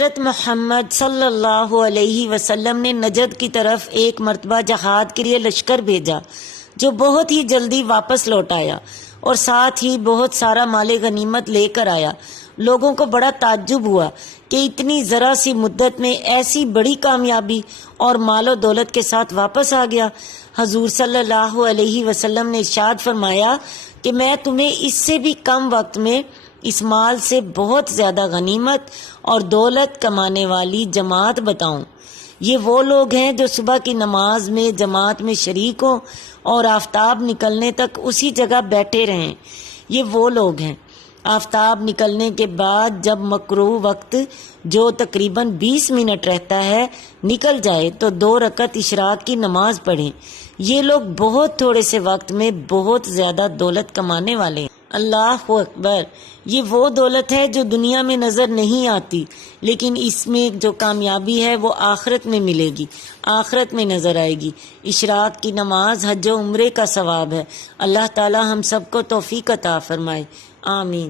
حضرت محمد صلی اللہ علیہ وسلم نے نجد کی طرف ایک مرتبہ جہاد کے لیے لشکر بھیجا جو بہت ہی جلدی واپس لوٹ آیا اور ساتھ ہی بہت سارا مال غنیمت لے کر آیا۔ لوگوں کو بڑا تعجب ہوا کہ اتنی ذرا سی مدت میں ایسی بڑی کامیابی اور مال و دولت کے ساتھ واپس آ گیا۔ حضور صلی اللہ علیہ وسلم نے ارشاد فرمایا کہ میں تمہیں اس سے بھی کم وقت میں اس مال سے بہت زیادہ غنیمت اور دولت کمانے والی جماعت بتاؤں۔ یہ وہ لوگ ہیں جو صبح کی نماز میں جماعت میں شریک ہوں اور آفتاب نکلنے تک اسی جگہ بیٹھے رہیں۔ یہ وہ لوگ ہیں آفتاب نکلنے کے بعد جب مکروہ وقت جو تقریباً 20 منٹ رہتا ہے نکل جائے تو 2 رکعت اشراق کی نماز پڑھیں۔ یہ لوگ بہت تھوڑے سے وقت میں بہت زیادہ دولت کمانے والے ہیں۔ اللہ اکبر! یہ وہ دولت ہے جو دنیا میں نظر نہیں آتی، لیکن اس میں جو کامیابی ہے وہ آخرت میں ملے گی، آخرت میں نظر آئے گی۔ اشراق کی نماز حج و عمرے کا ثواب ہے۔ اللہ تعالی ہم سب کو توفیق عطا فرمائے، آمین۔